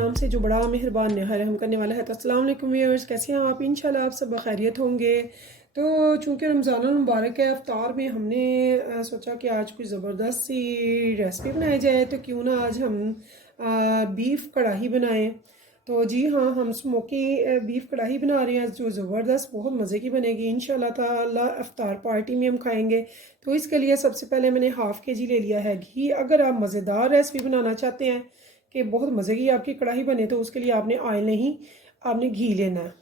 नाम से जो बड़ा मेहरबान नहायत रहम करने वाला है। तो अस्सलाम वालेकुम व्यूअर्स, कैसे हैं आप? इंशाल्लाह आप सब खैरियत होंगे। तो चूँकि रमज़ान मुबारक है, इफ्तार में हमने सोचा कि आज कोई ज़बरदस्त सी रेसिपी बनाई जाए। तो क्यों ना आज हम बीफ कढ़ाई बनाएं। तो जी हाँ, हम स्मोकी बीफ कढ़ाई बना रहे हैं जो ज़बरदस्त बहुत मज़े की बनेगी इंशाल्लाह ताला। इफ्तार पार्टी में हम खाएंगे। तो इसके लिए सबसे पहले मैंने हाफ़ के जी ले लिया है घी। अगर आप मज़ेदार रेसिपी बनाना चाहते हैं कि बहुत मज़े की आपकी कढ़ाई बने, तो उसके लिए आपने ऑयल नहीं, आपने घी लेना है।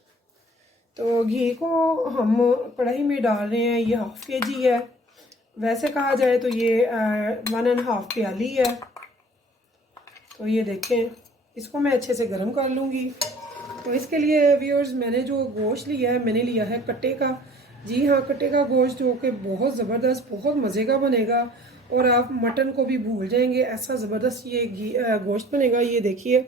तो घी को हम कढ़ाई में डाल रहे हैं। ये हाफ़ के जी है, वैसे कहा जाए तो ये 1.5 प्याली है। तो ये देखें, इसको मैं अच्छे से गर्म कर लूँगी। तो इसके लिए व्यूअर्स मैंने जो गोश्त लिया है, मैंने लिया है कट्टे का। जी हाँ, कट्टे का गोश्त जो कि बहुत ज़बरदस्त बहुत मज़े का बनेगा और आप मटन को भी भूल जाएंगे, ऐसा ज़बरदस्त ये गोश्त बनेगा। ये देखिए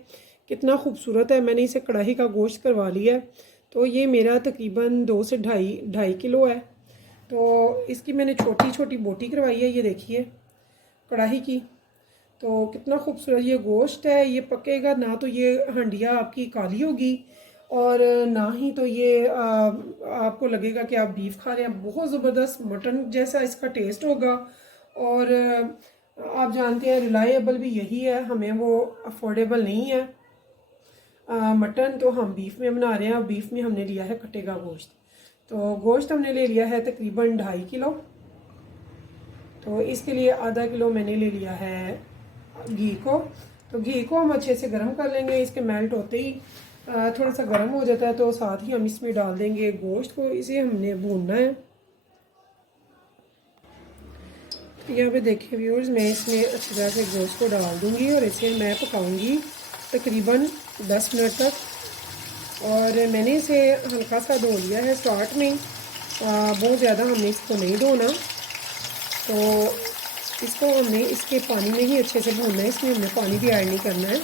कितना खूबसूरत है। मैंने इसे कढ़ाई का गोश्त करवा लिया है। तो ये मेरा तकरीबन 2 से ढाई किलो है। तो इसकी मैंने छोटी छोटी बोटी करवाई है, ये देखिए कढ़ाई की। तो कितना खूबसूरत ये गोश्त है। ये पकेगा ना तो ये हंडिया आपकी काली होगी और ना ही तो ये आपको लगेगा कि आप बीफ खा रहे हैं। बहुत ज़बरदस्त मटन जैसा इसका टेस्ट होगा। और आप जानते हैं रिलायबल भी यही है, हमें वो अफोर्डेबल नहीं है मटन। तो हम बीफ में बना रहे हैं। बीफ में हमने लिया है कट्टे का गोश्त। तो गोश्त हमने ले लिया है तकरीबन 2.5 किलो। तो इसके लिए आधा किलो मैंने ले लिया है घी को। तो घी को हम अच्छे से गर्म कर लेंगे। इसके मेल्ट होते ही थोड़ा सा गर्म हो जाता है तो साथ ही हम इसमें डाल देंगे गोश्त को। इसे हमने भूनना है। तो यहाँ पे देखिए व्यूअर्स, मैं इसमें अच्छी तरह से गोश्त को डाल दूँगी और इसे मैं पकाऊँगी तकरीबन 10 मिनट तक। और मैंने इसे हल्का सा धो लिया है स्टार्ट में, बहुत ज़्यादा हमने इसको नहीं धोना। तो इसको हमने इसके पानी में ही अच्छे से भूनना है, इसमें हमने पानी भी ऐड नहीं करना है।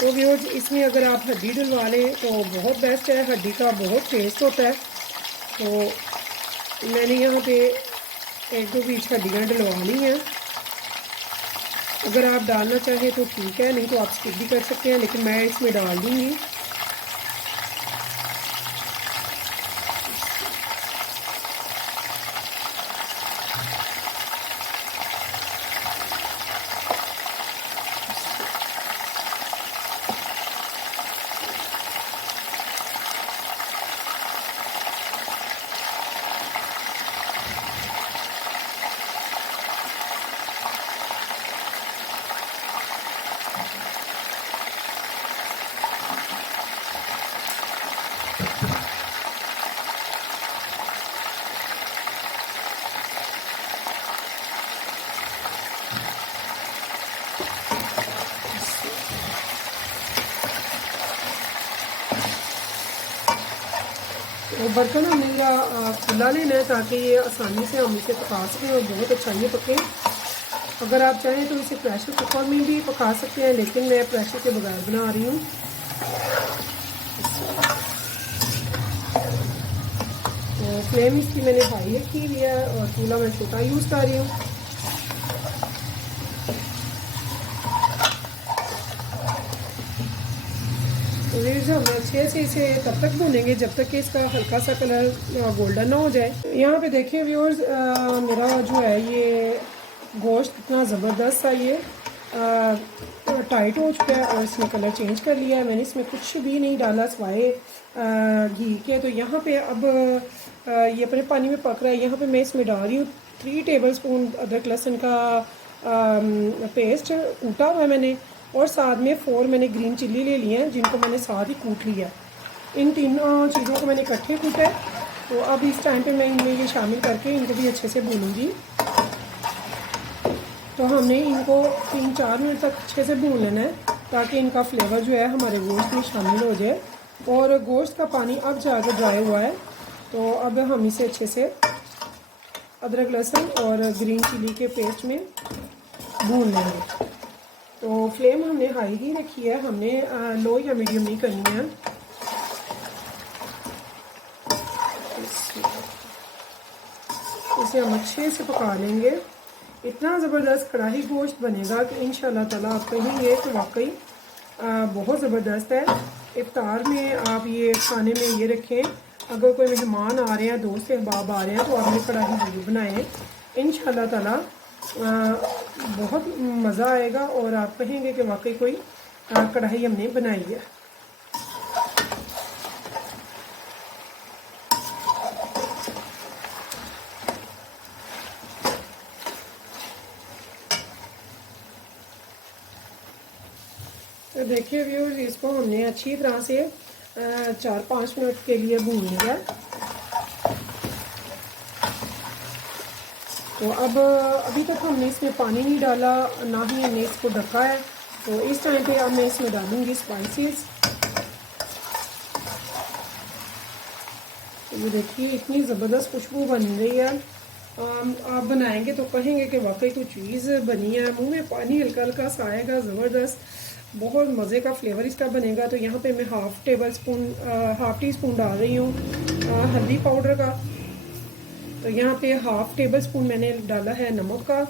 तो व्यूअर्स, इसमें अगर आप हड्डी डलवा लें तो बहुत बेस्ट है, हड्डी का बहुत टेस्ट होता है। तो मैंने यहाँ पे 1-2 पीस हड्डियाँ डलवा ली हैं। अगर आप डालना चाहें तो ठीक है, नहीं तो आप स्किप भी कर सकते हैं, लेकिन मैं इसमें डाल दूँगी। तो बर्तन हमने खुला लेना है ताकि ये आसानी से हम इसे पका सकें और बहुत अच्छा ये पके। अगर आप चाहें तो इसे प्रेशर कुकर में भी पका सकते हैं, लेकिन मैं प्रेशर के बगैर बना रही हूँ। तो फ्लेम इसकी मैंने हाई रखी हुई है और चूल्हा मैं छोटा यूज़ कर रही हूँ। तो हम अच्छे से इसे तब तक भूनेंगे जब तक कि इसका हल्का सा कलर गोल्डन ना हो जाए। यहाँ पे देखिए व्यूअर्स, मेरा जो है ये गोश्त कितना ज़बरदस्त सा ये टाइट हो चुका है और इसने कलर चेंज कर लिया है। मैंने इसमें कुछ भी नहीं डाला सिवाय घी के। तो यहाँ पे अब ये अपने पानी में पक रहा है। यहाँ पे मैं इसमें डाल रही हूँ 3 टेबलस्पून अदरक लहसुन का पेस्ट कूटा हुआ है मैंने, और साथ में 4 मैंने ग्रीन चिल्ली ले लिए हैं जिनको मैंने साथ ही कूट लिया। इन तीनों चीज़ों को मैंने इकट्ठे कूटा है। तो अब इस टाइम पे मैं इनमें ये शामिल करके इनको भी अच्छे से भूनूंगी। तो हमने इनको 3-4 मिनट तक अच्छे से भून लेना है ताकि इनका फ्लेवर जो है हमारे गोश्त में शामिल हो जाए। और गोश्त का पानी अब जाकर ड्राई हुआ है। तो अब हम इसे अच्छे से अदरक लहसुन और ग्रीन चिल्ली के पेस्ट में भून लेंगे। तो फ्लेम हमने हाई ही रखी है, हमने लो या मीडियम नहीं करनी है। इसे हम अच्छे से पका लेंगे। इतना ज़बरदस्त कढ़ाई गोश्त बनेगा कि इंशाल्लाह ताला आप कहेंगे तो वाकई बहुत ज़बरदस्त है। इफ्तार में आप ये खाने में ये रखें। अगर कोई मेहमान आ रहे हैं, दोस्त अहबाब आ रहे हैं, तो आप ये कढ़ाई ज़रूर बनाएं। इंशाल्लाह ताला बहुत मज़ा आएगा और आप कहेंगे कि वाकई कोई कढ़ाई हमने बनाई है। तो देखिए व्यूअर्स, इसको हमने अच्छी तरह से 4-5 मिनट के लिए भून लिया। तो अब अभी तक हमने इसमें पानी नहीं डाला, ना ही हमने इसको ढका है। तो इस टाइम पे अब मैं इसमें डालूंगी स्पाइसेस। तो ये देखिए इतनी ज़बरदस्त खुशबू बन रही है। आप बनाएंगे तो कहेंगे कि वाकई कोई चीज़ बनी है। मुंह में पानी हल्का हल्का सा आएगा, ज़बरदस्त, बहुत मज़े का फ्लेवर इसका बनेगा। तो यहाँ पे मैं हाफ़ टी स्पून डाल रही हूँ हल्दी पाउडर का। तो यहाँ पे हाफ़ टेबल स्पून मैंने डाला है नमक का।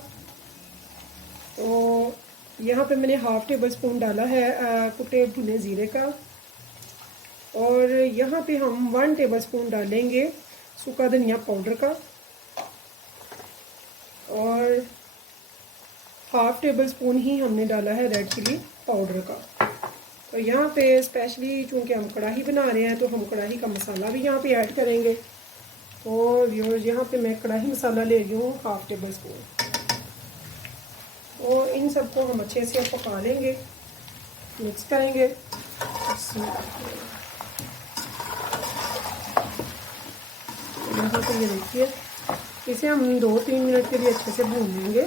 तो यहाँ पे मैंने हाफ़ टेबल स्पून डाला है कुटे भुने ज़ीरे का। और यहाँ पे हम 1 टेबल स्पून डालेंगे सूखा धनिया पाउडर का और हाफ़ टेबल स्पून ही हमने डाला है रेड चिली पाउडर का। तो यहाँ पे स्पेशली चूँकि हम कढ़ाई बना रहे हैं तो हम कढ़ाई का मसाला भी यहाँ पे ऐड करेंगे। तो व्यूअर्स, यहाँ पे मैं कढ़ाई मसाला ले रही हूँ हाफ़ टेबल स्पून। और इन सबको हम अच्छे से पका लेंगे, मिक्स करेंगे। यहाँ पे ये देखिए, इसे हम 2-3 मिनट के लिए अच्छे से भून लेंगे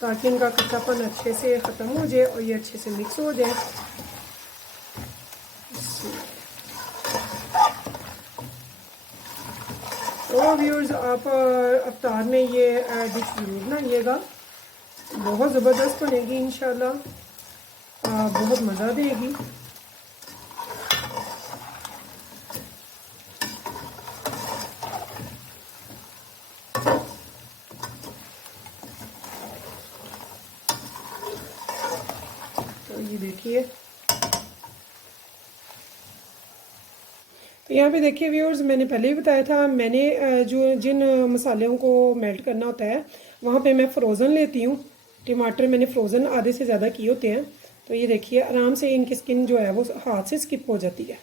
ताकि इनका कच्चापन अच्छे से ख़त्म हो जाए और ये अच्छे से मिक्स हो जाए। तो व्यूअर्स, आप इफ्तार में ये डिश ज़रूर बनाइएगा, बहुत ज़बरदस्त बनेगी इंशाल्लाह, बहुत मज़ा देगी। तो ये देखिए, तो यहाँ पे देखिए व्यूअर्स, मैंने पहले ही बताया था, मैंने जिन मसालों को मेल्ट करना होता है वहाँ पे मैं फ़्रोज़न लेती हूँ। टमाटर मैंने फ़्रोज़न आधे से ज़्यादा किए होते हैं। तो ये देखिए आराम से इनकी स्किन जो है वो हाथ से स्किप हो जाती है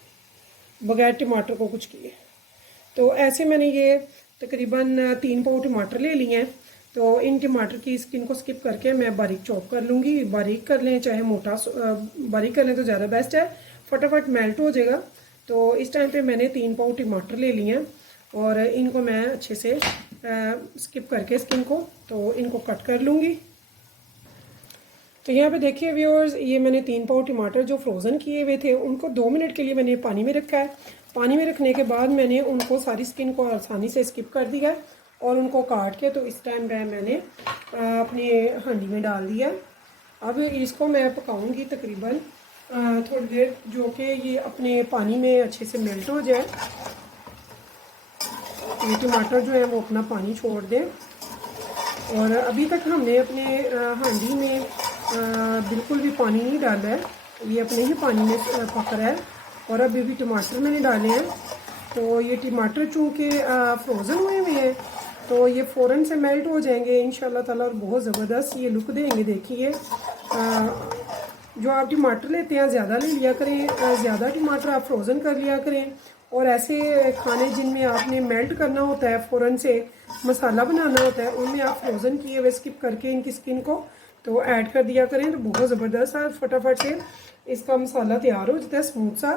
बगैर टमाटर को कुछ किए। तो ऐसे मैंने ये तकरीबन 3 पाव टमाटर ले लिए हैं। तो इन टमाटर की स्किन को स्किप करके मैं बारीक चॉप कर लूँगी। बारीक कर लें, चाहे मोटा बारीक कर लें तो ज़्यादा बेस्ट है, फटाफट मेल्ट हो जाएगा। तो इस टाइम पे मैंने 3 पाव टमाटर ले लिए हैं और इनको मैं अच्छे से स्किप करके स्किन को, तो इनको कट कर लूँगी। तो यहाँ पे देखिए व्यूअर्स, ये मैंने 3 पाव टमाटर जो फ्रोज़न किए हुए थे उनको 2 मिनट के लिए मैंने पानी में रखा है। पानी में रखने के बाद मैंने उनको सारी स्किन को आसानी से स्किप कर दिया है और उनको काट के, तो इस टाइम मैंने अपनी हांडी में डाल दिया। अब इसको मैं पकाऊंगी तकरीबन थोड़ी देर, जो कि ये अपने पानी में अच्छे से मेल्ट हो जाए। ये टमाटर जो है वो अपना पानी छोड़ दें। और अभी तक हमने अपने हांडी में बिल्कुल भी पानी नहीं डाला है, ये अपने ही पानी में पक रहा है। और अभी भी टमाटर मैंने डाले हैं। तो ये टमाटर चूँकि फ्रोज़न हुए हुए हैं तो ये फ़ौरन से मेल्ट हो जाएंगे इंशाल्लाह ताला और बहुत ज़बरदस्त ये लुक देंगे। देखिए, जो आप टमाटर लेते हैं ज़्यादा ले लिया करें, ज़्यादा टमाटर आप फ्रोज़न कर लिया करें। और ऐसे खाने जिनमें आपने मेल्ट करना होता है, फ़ौरन से मसाला बनाना होता है, उनमें आप फ्रोज़न किए हुए स्किप करके इनकी स्किन को तो ऐड कर दिया करें। तो बहुत ज़बरदस्त है, फटाफट से इसका मसाला तैयार हो जाता है स्मूथ सा।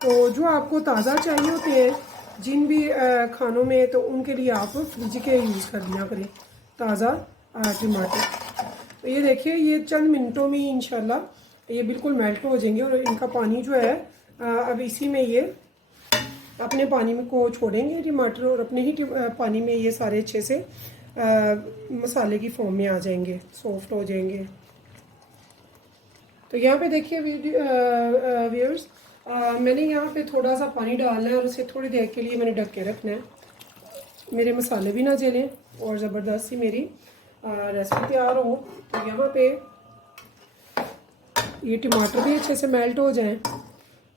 तो जो आपको ताज़ा चाहिए होते हैं जिन भी खानों में, तो उनके लिए आप फ्रिज के यूज़ कर लिया करें ताज़ा टमाटर। तो ये देखिए, ये चंद मिनटों में ही इंशाल्लाह ये बिल्कुल मेल्ट हो जाएंगे और इनका पानी जो है अब इसी में ये अपने पानी में को छोड़ेंगे टमाटर और अपने ही पानी में ये सारे अच्छे से मसाले की फॉर्म में आ जाएंगे, सॉफ्ट हो जाएंगे। तो यहाँ पे देखिए व्यूअर्स, मैंने यहाँ पे थोड़ा सा पानी डालना है और उसे थोड़ी देर के लिए मैंने ढक के रखना है, मेरे मसाले भी ना जलें और ज़बरदस्त सी मेरी रेसिपी तैयार हो। तो यहाँ पे ये टमाटर भी अच्छे से मेल्ट हो जाएं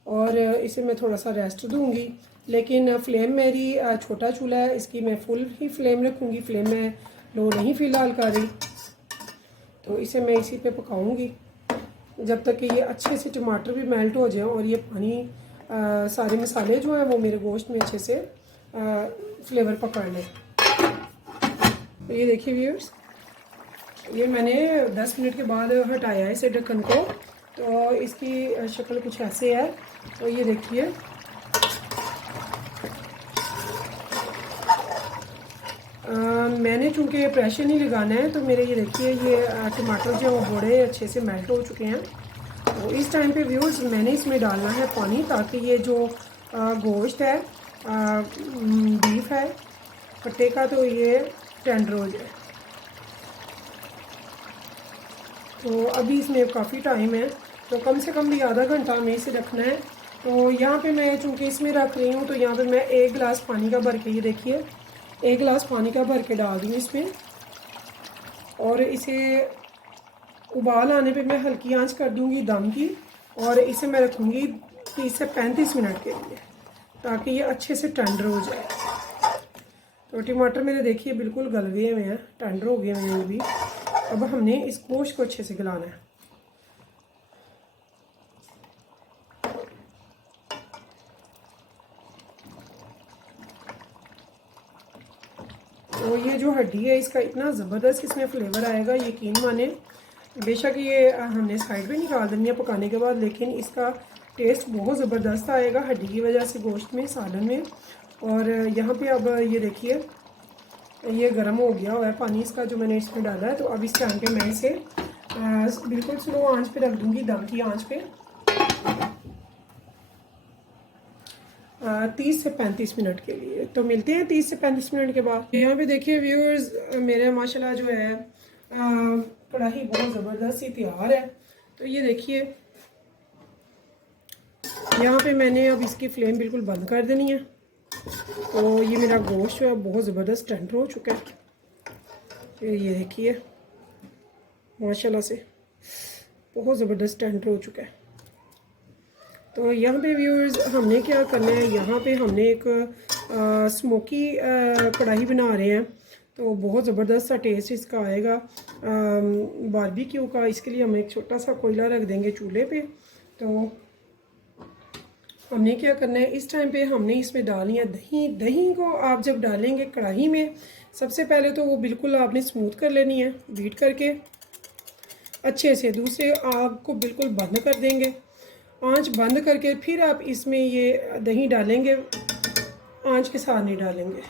और इसे मैं थोड़ा सा रेस्ट दूंगी। लेकिन फ्लेम मेरी छोटा चूल्हा है, इसकी मैं फुल ही फ्लेम रखूँगी, फ्लेम मैं लो नहीं फ़िलहाल कर रही। तो इसे मैं इसी पे पकाऊंगी जब तक कि ये अच्छे से टमाटर भी मेल्ट हो जाए और ये पानी सारे मसाले जो हैं वो मेरे गोश्त में अच्छे से फ्लेवर पकड़ लें। तो ये देखिए व्यूअर्स, ये मैंने 10 मिनट के बाद हटाया है इसे ढक्कन को, तो इसकी शक्ल कुछ ऐसे है। तो ये देखिए मैंने चूँकि प्रेशर नहीं लगाना है तो मेरे ये देखिए ये टमाटर जो वो बड़े अच्छे से मेल्ट हो चुके हैं। तो इस टाइम पे व्यूअर्स मैंने इसमें डालना है पानी, ताकि ये जो गोश्त है बीफ है कट्टे का, तो ये टेंडर हो जाए। तो अभी इसमें काफ़ी टाइम है, तो कम से कम भी आधा घंटा हमें इसे रखना है। तो यहाँ पे मैं चूँकि इसमें रख रही हूँ तो यहाँ पे मैं 1 गिलास पानी का भर के, ये देखिए 1 गिलास पानी का भर के डाल दूँ इसमें, और इसे उबाल आने पे मैं हल्की आंच कर दूँगी दम की, और इसे मैं रखूँगी 30 से 35 मिनट के लिए, ताकि ये अच्छे से टेंडर हो जाए। तो टमाटर मेरे देखिए बिल्कुल गल गए हुए हैं, टेंडर हो गए हुए हैं भी। अब हमने इस गोश्त को अच्छे से गलाना है। तो ये जो हड्डी है इसका इतना ज़बरदस्त इसमें फ्लेवर आएगा, यकीन माने। बेशक ये हमने साइड पे निकाल देनी है पकाने के बाद, लेकिन इसका टेस्ट बहुत ज़बरदस्त आएगा हड्डी की वजह से गोश्त में, सालन में। और यहाँ पे अब ये देखिए ये गर्म हो गया हुआ है पानी इसका जो मैंने इसमें डाला है। तो अब इस टाइम पे मैं इसे बिल्कुल स्लो आंच पे रख दूँगी, दम की आंच पे 30 से 35 मिनट के लिए। तो मिलते हैं 30 से 35 मिनट के बाद। यहाँ पे देखिए व्यूअर्स मेरे माशाल्लाह जो है कढ़ाई बहुत ज़बरदस्त सी तैयार है। तो ये देखिए यहाँ पे मैंने अब इसकी फ्लेम बिल्कुल बंद कर देनी है। तो ये मेरा गोश्त जो है बहुत ज़बरदस्त टेंडर हो चुका है। तो ये देखिए माशाल्लाह से बहुत ज़बरदस्त टेंडर हो चुका है। तो यहाँ पे व्यूअर्स हमने क्या करना है, यहाँ पे हमने एक स्मोकी कढ़ाई बना रहे हैं, तो बहुत ज़बरदस्त सा टेस्ट इसका आएगा बारबेक्यू का। इसके लिए हम एक छोटा सा कोयला रख देंगे चूल्हे पे। तो हमने क्या करना है, इस टाइम पे हमने इसमें डालनी है दही। दही को आप जब डालेंगे कढ़ाई में, सबसे पहले तो वो बिल्कुल आपने स्मूथ कर लेनी है बीट करके अच्छे से। दूसरे आग को बिल्कुल बंद कर देंगे, आंच बंद करके फिर आप इसमें ये दही डालेंगे, आंच के साथ नहीं डालेंगे।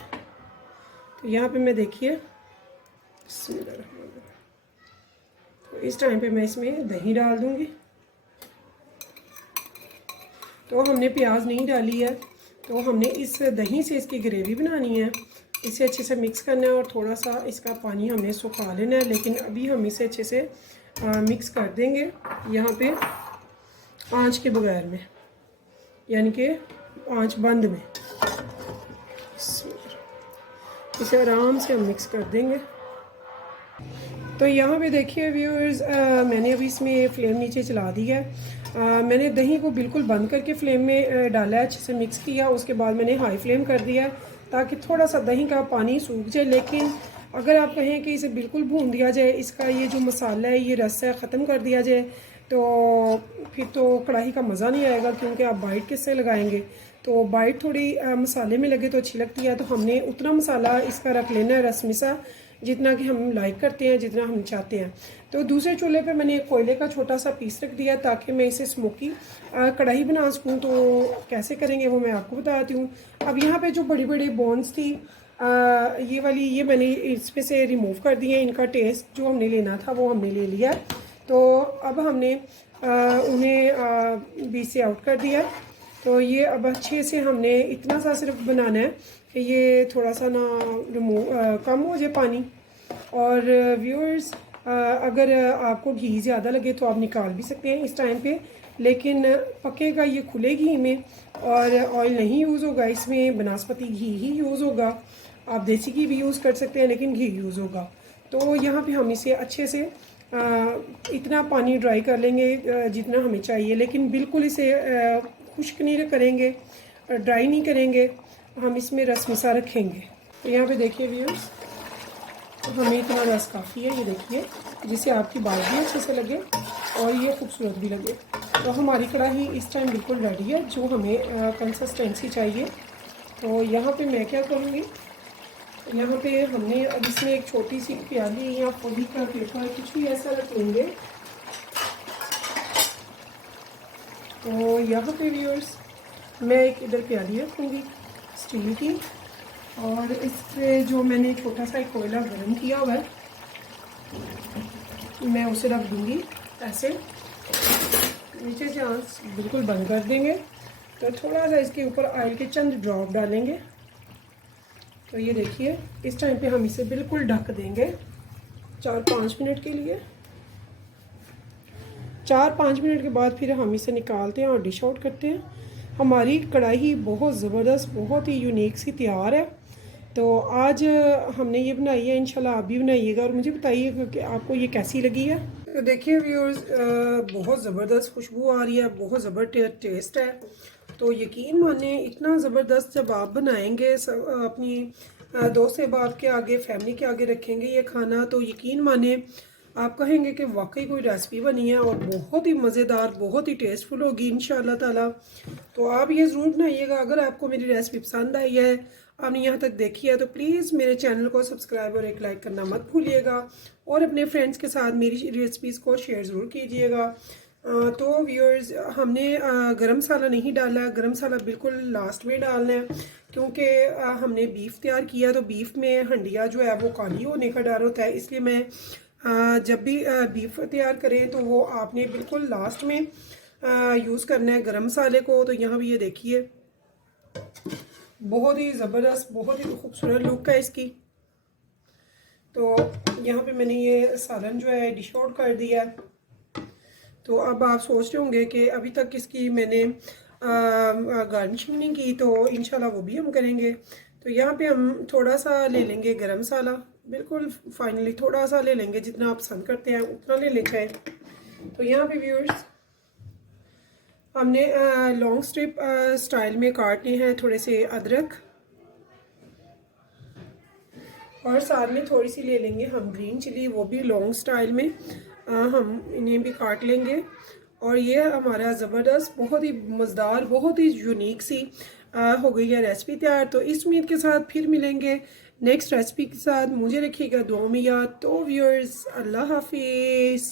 तो यहाँ पे मैं देखिए तो इस टाइम पे मैं इसमें दही डाल दूँगी। तो हमने प्याज नहीं डाली है, तो हमने इस दही से इसकी ग्रेवी बनानी है। इसे अच्छे से मिक्स करना है और थोड़ा सा इसका पानी हमने सुखा लेना है। लेकिन अभी हम इसे अच्छे से मिक्स कर देंगे यहाँ पे आंच के बगैर में, यानी कि आंच बंद में। इसे आराम से हम मिक्स कर देंगे। तो यहाँ पे देखिए व्यूअर्स मैंने अभी इसमें फ्लेम नीचे चला दी है। मैंने दही को बिल्कुल बंद करके फ्लेम में डाला है, अच्छे से मिक्स किया। उसके बाद मैंने हाई फ्लेम कर दिया है ताकि थोड़ा सा दही का पानी सूख जाए। लेकिन अगर आप कहें कि इसे बिल्कुल भून दिया जाए, इसका ये जो मसाला है ये रस है ख़त्म कर दिया जाए, तो फिर तो कढ़ाई का मज़ा नहीं आएगा, क्योंकि आप बाइट किससे लगाएंगे। तो बाइट थोड़ी मसाले में लगे तो अच्छी लगती है। तो हमने उतना मसाला इसका रख लेना है रसमिसा, जितना कि हम लाइक करते हैं, जितना हम चाहते हैं। तो दूसरे चूल्हे पे मैंने एक कोयले का छोटा सा पीस रख दिया ताकि मैं इसे स्मोकी कढ़ाई बना सकूँ। तो कैसे करेंगे वो मैं आपको बताती हूँ। अब यहाँ पे जो बड़ी बड़ी बोन्स थी ये वाली, ये मैंने इसमें से रिमूव कर दी है। इनका टेस्ट जो हमने लेना था वो हमने ले लिया। तो अब हमने उन्हें बीच से आउट कर दिया। तो ये अब अच्छे से हमने इतना सा सिर्फ बनाना है कि ये थोड़ा सा ना कम हो जाए पानी। और व्यूअर्स अगर आपको घी ज़्यादा लगे तो आप निकाल भी सकते हैं इस टाइम पे, लेकिन पकेगा ये खुले घी में और ऑयल नहीं यूज़ होगा इसमें, बनस्पति घी ही यूज़ होगा। आप देसी घी भी यूज़ कर सकते हैं लेकिन घी यूज़ होगा। तो यहाँ पे हम इसे अच्छे से इतना पानी ड्राई कर लेंगे जितना हमें चाहिए, लेकिन बिल्कुल इसे खुश्क नहीं करेंगे, ड्राई नहीं करेंगे। हम इसमें रस मिसा रखेंगे। तो यहाँ पे देखिए व्यूअर्स, हमें इतना रस काफ़ी है, ये देखिए, जिससे आपकी बाल भी अच्छे से लगे और ये खूबसूरत भी लगे। तो हमारी कढ़ाई इस टाइम बिल्कुल रेडी है, जो हमें कंसिस्टेंसी चाहिए। तो यहाँ पे मैं क्या करूँगी, यहाँ पे हमने अब इसमें एक छोटी सी प्याली या फुली का पेपर कुछ भी ऐसा रख लेंगे। तो यहाँ पे व्यूअर्स मैं एक इधर प्याली रखूँगी स्टील की, और इस पे जो मैंने छोटा सा एक कोयला गर्म किया हुआ है मैं उसे रख दूँगी ऐसे। नीचे से आंच बिल्कुल बंद कर देंगे। तो थोड़ा सा इसके ऊपर ऑयल के चंद ड्रॉप डालेंगे। तो ये देखिए, इस टाइम पे हम इसे बिल्कुल ढक देंगे 4-5 मिनट के लिए। 4-5 मिनट के बाद फिर हम इसे निकालते हैं और डिश आउट करते हैं। हमारी कढ़ाई बहुत ज़बरदस्त, बहुत ही यूनिक सी तैयार है। तो आज हमने ये बनाई है, इंशाल्लाह आप भी बनाइएगा और मुझे बताइएगा कि आपको ये कैसी लगी है। तो देखिए व्यूअर्स, बहुत ज़बरदस्त खुशबू आ रही है, बहुत ज़बरदस्त टेस्ट है। तो यकीन माने, इतना ज़बरदस्त जब आप बनाएंगे अपनी दोस्त अहबाब के आगे, फैमिली के आगे रखेंगे ये खाना, तो यकीन माने आप कहेंगे कि वाकई कोई रेसिपी बनी है और बहुत ही मज़ेदार, बहुत ही टेस्टफुल होगी इंशाल्लाह ताला। तो आप ये ज़रूर बनाइएगा। अगर आपको मेरी रेसिपी पसंद आई है, आपने यहाँ तक देखी है, तो प्लीज़ मेरे चैनल को सब्सक्राइब और एक लाइक करना मत भूलिएगा, और अपने फ्रेंड्स के साथ मेरी रेसिपीज़ को शेयर ज़रूर कीजिएगा। तो व्यूअर्स, हमने गरम मसाला नहीं डाला, गरम मसाला बिल्कुल लास्ट में डालना है, क्योंकि हमने बीफ तैयार किया तो बीफ में हंडिया जो है वो काली होने का डर होता है। इसलिए मैं जब भी बीफ तैयार करें तो वो आपने बिल्कुल लास्ट में यूज़ करना है गरम मसाले को। तो यहाँ भी ये देखिए, बहुत ही ज़बरदस्त, बहुत ही खूबसूरत लुक है इसकी। तो यहाँ पे मैंने ये सालन जो है डिश आउट कर दिया है। तो अब आप सोच रहे होंगे कि अभी तक इसकी मैंने गार्निशिंग नहीं की, तो इंशाल्लाह वो भी हम करेंगे। तो यहाँ पे हम थोड़ा सा ले लेंगे गरम मसाला, बिल्कुल फाइनली थोड़ा सा ले लेंगे, जितना आप पसंद करते हैं उतना ले लें चाहे। तो यहाँ पे व्यूअर्स, हमने लॉन्ग स्ट्रिप स्टाइल में काटने हैं थोड़े से अदरक, और साथ में थोड़ी सी ले लेंगे हम ग्रीन चिली, वो भी लॉन्ग स्टाइल में हम इन्हें भी काट लेंगे। और ये हमारा ज़बरदस्त, बहुत ही मज़ेदार, बहुत ही यूनिक सी हो गई है रेसिपी तैयार। तो इस उम्मीद के साथ फिर मिलेंगे नेक्स्ट रेसिपी के साथ। मुझे रखिएगा दुआ में याद। तो व्यूअर्स, अल्लाह हाफिज़।